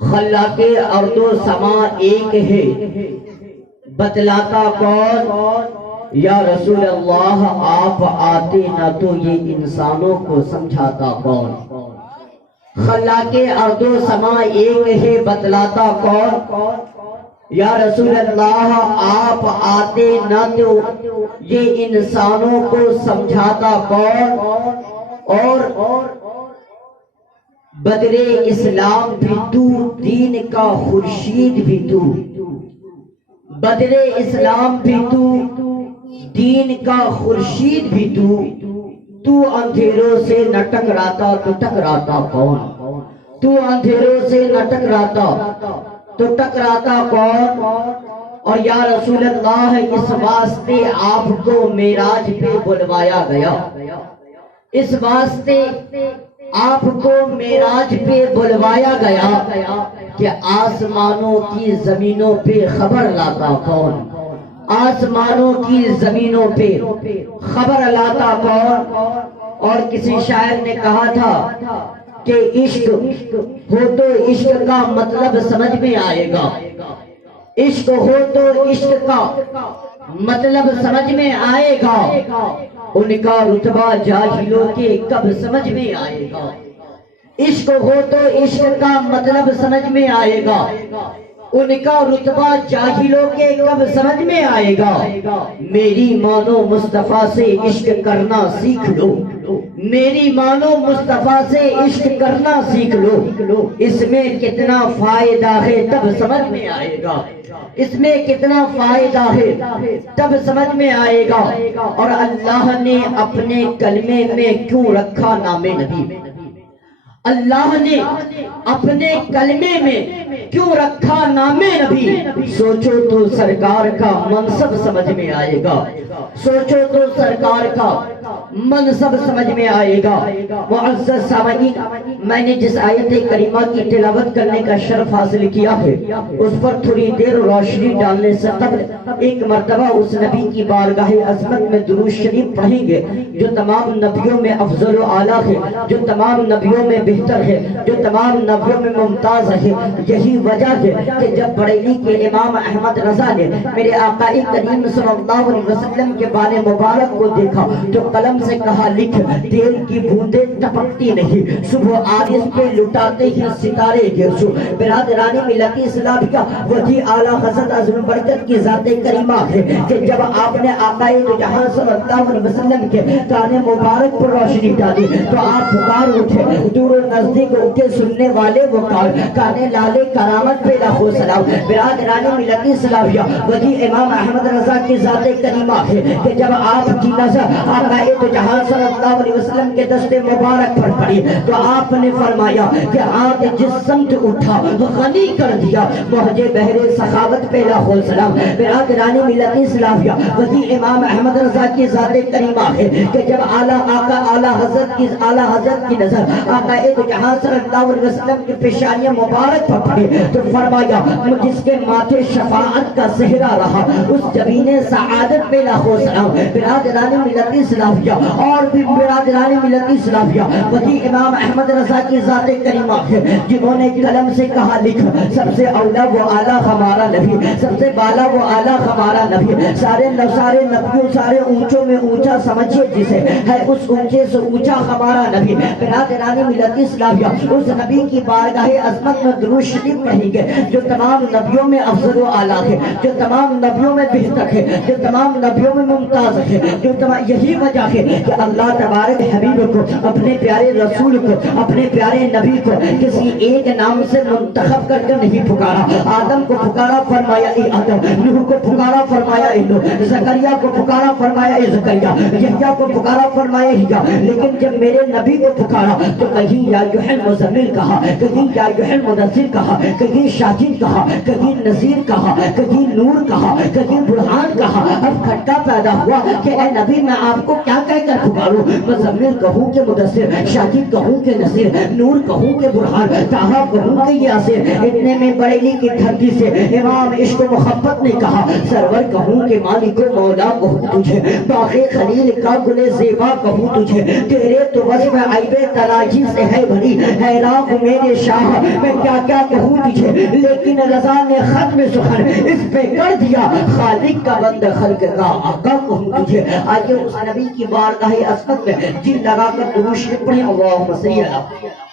خلاق ارض و سما ایک ہے، بتلاتا کون؟ یا رسول اللہ آپ آتے نہ تو یہ انسانوں کو سمجھاتا کون؟ خلاق ارض و سما ایک ہے، بتلاتا کون؟ یا رسول اللہ آپ آتے نہ تو یہ انسانوں کو سمجھاتا کون؟ اور بدر اسلام بھی تو، دین کا خورشید بھی تو، بدر اسلام بھی تو، دین کا خورشید بھی تو اندھیروں سے نہ ٹکراتا تو ٹکراتا کون؟ تو اندھیروں سے نہ ٹکراتا تو ٹکراتا کون؟ اور یا رسول اللہ اس واسطے آپ کو معراج پہ بلوایا گیا، اس واسطے آپ کو معراج پہ بلوایا گیا کہ آسمانوں کی زمینوں پہ خبر لاتا کون؟ آسمانوں کی زمینوں پہ خبر لاتا کون؟ اور کسی شاعر نے کہا تھا کہ عشق ہو تو عشق کا مطلب سمجھ میں آئے گا، عشق ہو تو عشق کا مطلب سمجھ میں آئے گا، ان کا رتبہ جاہلوں کے کب سمجھ میں آئے گا۔ عشق ہو تو عشق کا مطلب سمجھ میں آئے گا، ان کا رتبہ جاہلوں کے کب سمجھ میں آئے گا۔ میری مانو مصطفیٰ سے عشق کرنا سیکھ لو، میری مانو مصطفیٰ سے عشق کرنا سیکھ لو، اس میں کتنا فائدہ ہے تب سمجھ میں آئے گا، اس میں کتنا فائدہ ہے تب سمجھ میں آئے گا۔ اور اللہ نے اپنے کلمے میں کیوں رکھا نام نبی؟ اللہ نے اپنے کلمے میں کیوں رکھا نام نبی؟ سوچو تو سرکار کا منصب سمجھ میں آئے گا، سوچو تو سرکار کا منصب سمجھ میں آئے گا۔ معزز سامعین، میں نے جس آیت کریمہ کی تلاوت کرنے کا شرف حاصل کیا ہے اس پر تھوڑی دیر روشنی ڈالنے سے قبل ایک مرتبہ اس نبی کی بارگاہ عظمت میں درود شریف پڑھیں گے جو تمام نبیوں میں افضل و اعلیٰ ہے، جو تمام نبیوں میں بہتر ہے، جو تمام نبیوں میں ممتاز ہے۔ یہی وجہ ہے کہ جب بریلی کے امام احمد رضا نے میرے آقا کریم صلی اللہ علیہ وسلم کے بال مبارک کو دیکھا تو قلم سے کہا لکھ، تیل کی بوندیں ٹپکتی نہیں، صبح آدس پہ لٹاتے ہی ستارے گرسو۔ برادرانی ملت اسلامیہ وہی اعلیٰ حضرت عظیم برکت کی ذات کریمہ ہے کہ جب آپ نے آقا دو جہاں صلی اللہ علیہ وسلم کے کان مبارک پر روشنی ڈالی تو آپ پکار اٹھے، دور و نزدیک ان کے سننے والے وہ کانے لالے کرامت پہ لاکھوں سلام۔ برادرانی ملت اسلامیہ وہی امام احمد رضا کی ذات کریمہ ہے کہ جب آپ کی نظر آقا دو جہاں صلی اللہ علیہ وسلم کے دست مبارک پر پڑی تو آپ نے فرمایا کہ آج جس سمت اٹھا وہ غنی کر دیا، موجے بحر سخاوت پہ لاکھوں سلام۔ برادرانی ملت اسلامیہ وہی امام احمد رضا کی ذات کریمہ ہے کہ جب اعلیٰ حضرت کی نظر آقا دو جہاں صلی اللہ علیہ وسلم کی پیشانیاں مبارک پر پڑی تو فرمایا جس کے ماتھے شفاعت کا صحرا رہا اس جبین سعادت پہ لاکھوں سلام۔ برادرانی ملت اسلامیہ اور بھی برادرانی ملت اسلامیہ وہی امام احمد رضا کی ذات کریمہ ہے جنہوں نے قلم سے کہا لکھ، سب سے اولا وہ اعلیٰ ہمارا نبی، سب سے بالا وہ اعلیٰ ہمارا نبی، سارے نبیوں سارے اونچوں میں اونچا سمجھے جسے ہے اس اونچے سے اونچا ہمارا نبی۔ برادرانی ملت اسلامیہ اس نبی کی بارگاہ عظمت میں درود شریف پڑھیں گے جو تمام نبیوں میں افضل و اعلیٰ ہے، جو تمام نبیوں میں بہتر ہے، جو تمام نبیوں میں ممتاز ہے، جو یہی وجہ ہے کہ اللہ تبارک حبیب کو، اپنے پیارے رسول کو، اپنے پیارے نبی کو کسی ایک نام سے منتخب کر کے نہیں پکارا۔ آدم کو پکارا فرمایا اے آدم، نوح کو پکارا فرمایا اے نوح، زکریا کو پکارا فرمایا اے زکریا، یحییٰ کو پکارا فرمایا یحییٰ، لیکن جب میرے نبی کو پکارا تو کہیں یا ایھا المزمل کہا، کہیں یا ایھا المدثر کہا، کبھی شاکر کہا، کبھی نذیر کہا، کبھی نور کہا، کبھی برہان کہا۔ اب کھٹکا پیدا ہوا کہ اے نبی میں آپ کو کیا کہہ کر پکاروں؟ مزمل کہوں کہ مدثر، شاکر کہوں کہ نذیر، نور کہوں کہ برہان، طٰہٰ کہوں کہ یاسر۔ اتنے میں بریلی کی دھرتی سے امام عشق و محبت نے کہا سرور کہوں کہ مالک و مولا کہوں تجھے، باغ خلیل کا گل زیبا کہوں تجھے، تیرے تو وصف عیب تراجی سے ہے بھری، حیران ہوں میرے شاہ میں کیا کیا کہوں تجھے۔ لیکن رضا نے ختم سخن اس پہ کر دیا، خالق کا بند خلق کا آقا کہوں تجھے۔ آئیے اس نبی کی بارگاہ عظمت میں دل لگا کر درود شریف پڑھیں، اللہم صلی اللہ